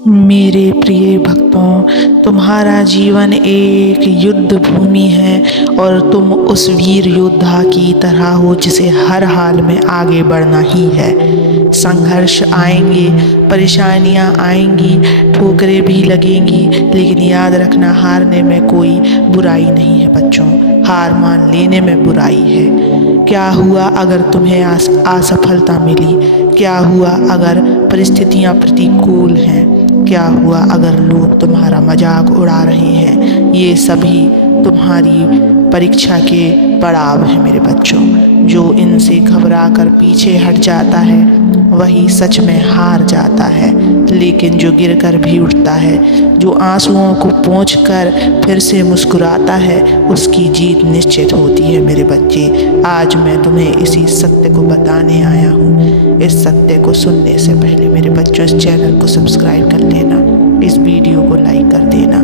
मेरे प्रिय भक्तों, तुम्हारा जीवन एक युद्ध भूमि है और तुम उस वीर योद्धा की तरह हो जिसे हर हाल में आगे बढ़ना ही है। संघर्ष आएंगे, परेशानियां आएंगी, ठोकरें भी लगेंगी, लेकिन याद रखना, हारने में कोई बुराई नहीं है बच्चों। हार मान लेने में बुराई है। क्या हुआ अगर तुम्हें असफलता मिली? क्या हुआ अगर परिस्थितियां प्रतिकूल हैं? क्या हुआ अगर लोग तुम्हारा मजाक उड़ा रहे हैं? ये सभी तुम्हारी परीक्षा के पड़ाव हैं मेरे बच्चों। जो इनसे घबरा कर पीछे हट जाता है वही सच में हार जाता है, लेकिन जो गिरकर भी उठता है, जो आंसुओं को पोंछकर फिर से मुस्कुराता है, उसकी जीत निश्चित होती है मेरे बच्चे। आज मैं तुम्हें इसी सत्य को बताने आया हूँ। इस सत्य को सुनने से पहले मेरे बच्चों, इस चैनल को सब्सक्राइब कर लेना, इस वीडियो को लाइक कर देना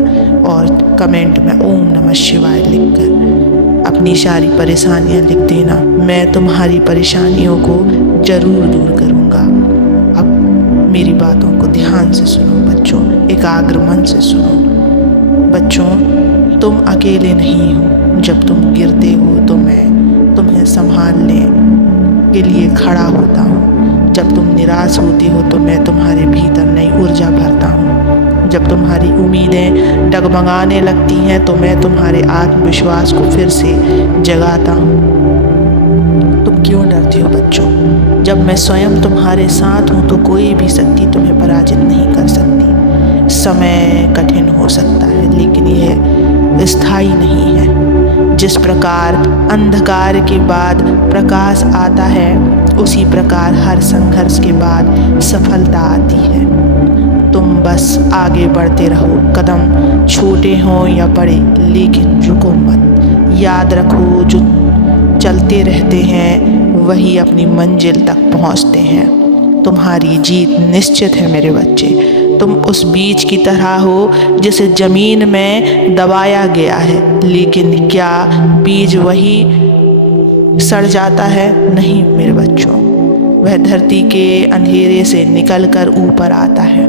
और कमेंट में ओम नमः शिवाय लिखकर अपनी सारी परेशानियां लिख देना। मैं तुम्हारी परेशानियों को जरूर दूर करूँगा। अब मेरी बातों को ध्यान से सुनो बच्चों, एकाग्र मन से सुनो। बच्चों, तुम अकेले नहीं हो। जब तुम गिरते हो तो मैं तुम्हें संभालने के लिए खड़ा होता हूँ। जब तुम निराश होते हो तो मैं तुम्हारे भीतर नई ऊर्जा भरता हूँ। जब तुम्हारी उम्मीदें डगमगाने लगती हैं तो मैं तुम्हारे आत्मविश्वास को फिर से जगाता हूँ। तुम क्यों डरते हो बच्चों? जब मैं स्वयं तुम्हारे साथ हूँ तो कोई भी शक्ति तुम्हें पराजित नहीं कर सकती। समय कठिन हो सकता है लेकिन यह स्थायी नहीं है। जिस प्रकार अंधकार के बाद प्रकाश आता है, उसी प्रकार हर संघर्ष के बाद सफलता आती है। तुम बस आगे बढ़ते रहो, कदम छोटे हों या बड़े, लेकिन रुको मत। याद रखो, जो चलते रहते हैं वही अपनी मंजिल तक पहुंचते हैं। तुम्हारी जीत निश्चित है मेरे बच्चे। तुम उस बीज की तरह हो जिसे जमीन में दबाया गया है, लेकिन क्या बीज वही सड़ जाता है? नहीं मेरे बच्चों, वह धरती के अंधेरे से निकलकर ऊपर आता है,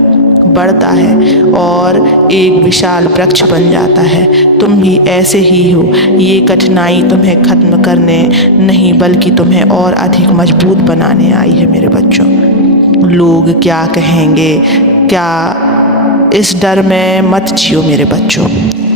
बढ़ता है और एक विशाल वृक्ष बन जाता है। तुम भी ऐसे ही हो। ये कठिनाई तुम्हें खत्म करने नहीं बल्कि तुम्हें और अधिक मजबूत बनाने आई है मेरे बच्चों। लोग क्या कहेंगे, क्या इस डर में मत जियो मेरे बच्चों।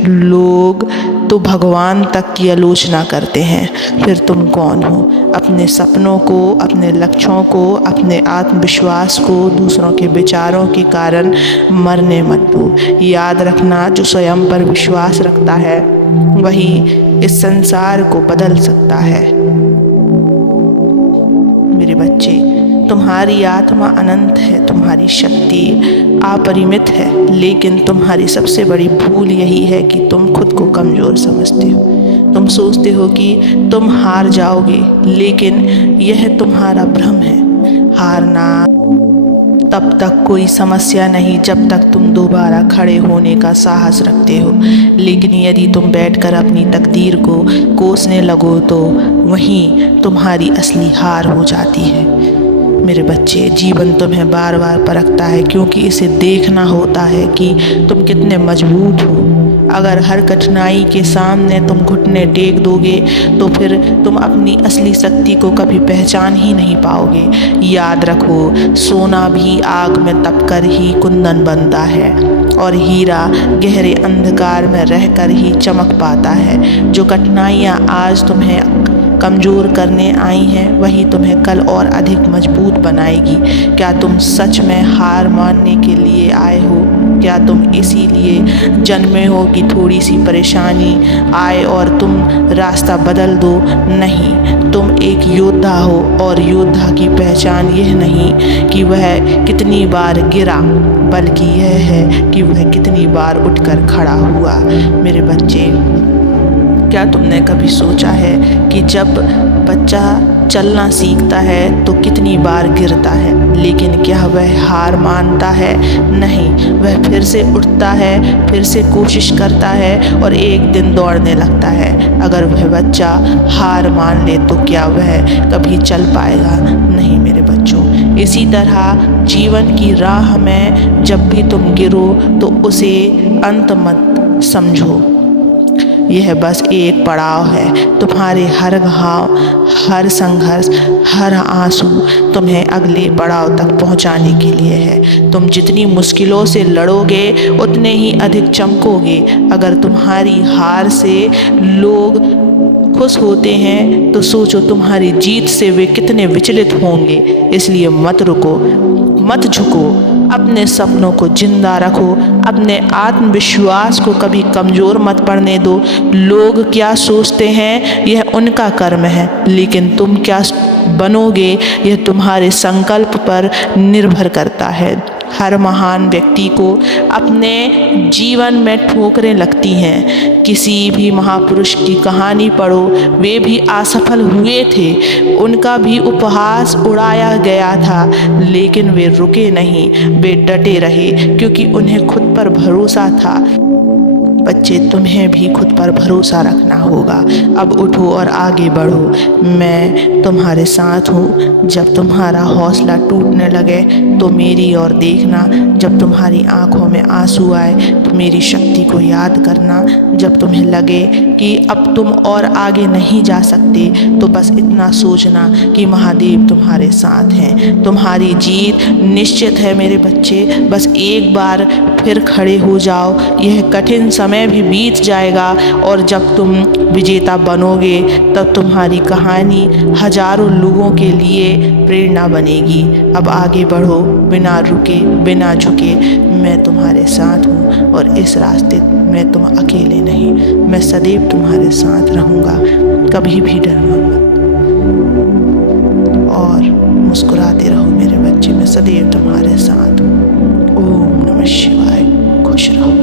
लोग तो भगवान तक की आलोचना करते हैं, फिर तुम कौन हो? अपने सपनों को, अपने लक्ष्यों को, अपने आत्मविश्वास को दूसरों के विचारों के कारण मरने मत दो। याद रखना, जो स्वयं पर विश्वास रखता है वही इस संसार को बदल सकता है मेरे बच्चे। तुम्हारी आत्मा अनंत है, तुम्हारी शक्ति अपरिमित है, लेकिन तुम्हारी सबसे बड़ी भूल यही है कि तुम खुद को कमज़ोर समझते हो। तुम सोचते हो कि तुम हार जाओगे, लेकिन यह तुम्हारा भ्रम है। हारना तब तक कोई समस्या नहीं जब तक तुम दोबारा खड़े होने का साहस रखते हो, लेकिन यदि तुम बैठकर अपनी तकदीर को कोसने लगो तो वहीं तुम्हारी असली हार हो जाती है मेरे बच्चे। जीवन तुम्हें बार बार परखता है, क्योंकि इसे देखना होता है कि तुम कितने मजबूत हो। अगर हर कठिनाई के सामने तुम घुटने टेक दोगे तो फिर तुम अपनी असली शक्ति को कभी पहचान ही नहीं पाओगे। याद रखो, सोना भी आग में तपकर ही कुंदन बनता है और हीरा गहरे अंधकार में रहकर ही चमक पाता है। जो कठिनाइयाँ आज तुम्हें कमज़ोर करने आई हैं वही तुम्हें कल और अधिक मजबूत बनाएगी। क्या तुम सच में हार मानने के लिए आए हो? क्या तुम इसीलिए जन्मे हो कि थोड़ी सी परेशानी आए और तुम रास्ता बदल दो? नहीं, तुम एक योद्धा हो और योद्धा की पहचान यह नहीं कि वह कितनी बार गिरा, बल्कि यह है कि वह कितनी बार उठकर खड़ा हुआ मेरे बच्चे। क्या तुमने कभी सोचा है कि जब बच्चा चलना सीखता है तो कितनी बार गिरता है, लेकिन क्या वह हार मानता है? नहीं, वह फिर से उठता है, फिर से कोशिश करता है और एक दिन दौड़ने लगता है। अगर वह बच्चा हार मान ले तो क्या वह कभी चल पाएगा? नहीं मेरे बच्चों। इसी तरह जीवन की राह में जब भी तुम गिरो तो उसे अंत मत समझो। यह बस एक पड़ाव है। तुम्हारे हर घाव, हर संघर्ष, हर आंसू तुम्हें अगले पड़ाव तक पहुंचाने के लिए है। तुम जितनी मुश्किलों से लड़ोगे उतने ही अधिक चमकोगे। अगर तुम्हारी हार से लोग खुश होते हैं तो सोचो तुम्हारी जीत से वे कितने विचलित होंगे। इसलिए मत रुको, मत झुको, अपने सपनों को जिंदा रखो, अपने आत्मविश्वास को कभी कमज़ोर मत पड़ने दो। लोग क्या सोचते हैं यह उनका कर्म है, लेकिन तुम क्या बनोगे यह तुम्हारे संकल्प पर निर्भर करता है। हर महान व्यक्ति को अपने जीवन में ठोकरें लगती हैं। किसी भी महापुरुष की कहानी पढ़ो, वे भी असफल हुए थे, उनका भी उपहास उड़ाया गया था, लेकिन वे रुके नहीं, वे डटे रहे, क्योंकि उन्हें खुद पर भरोसा था। बच्चे, तुम्हें भी खुद पर भरोसा रखना होगा। अब उठो और आगे बढ़ो। मैं तुम्हारे साथ हूँ। जब तुम्हारा हौसला टूटने लगे तो मेरी ओर देखना। जब तुम्हारी आंखों में आंसू आए तो मेरी शक्ति को याद करना। जब तुम्हें लगे कि अब तुम और आगे नहीं जा सकते तो बस इतना सोचना कि महादेव तुम्हारे साथ हैं। तुम्हारी जीत निश्चित है मेरे बच्चे। बस एक बार फिर खड़े हो जाओ। यह कठिन समय भी बीत जाएगा और जब तुम विजेता बनोगे तब तुम्हारी कहानी हजारों लोगों के लिए प्रेरणा बनेगी। अब आगे बढ़ो, बिना रुके, बिना झुके। मैं तुम्हारे साथ हूँ और इस रास्ते में तुम अकेले नहीं। मैं सदैव तुम्हारे साथ रहूँगा। कभी भी डरना मत और मुस्कुराते रहो मेरे बच्चे। मैं सदैव तुम्हारे साथ हूँ। ओम नमः शिवाय। खुश रहो।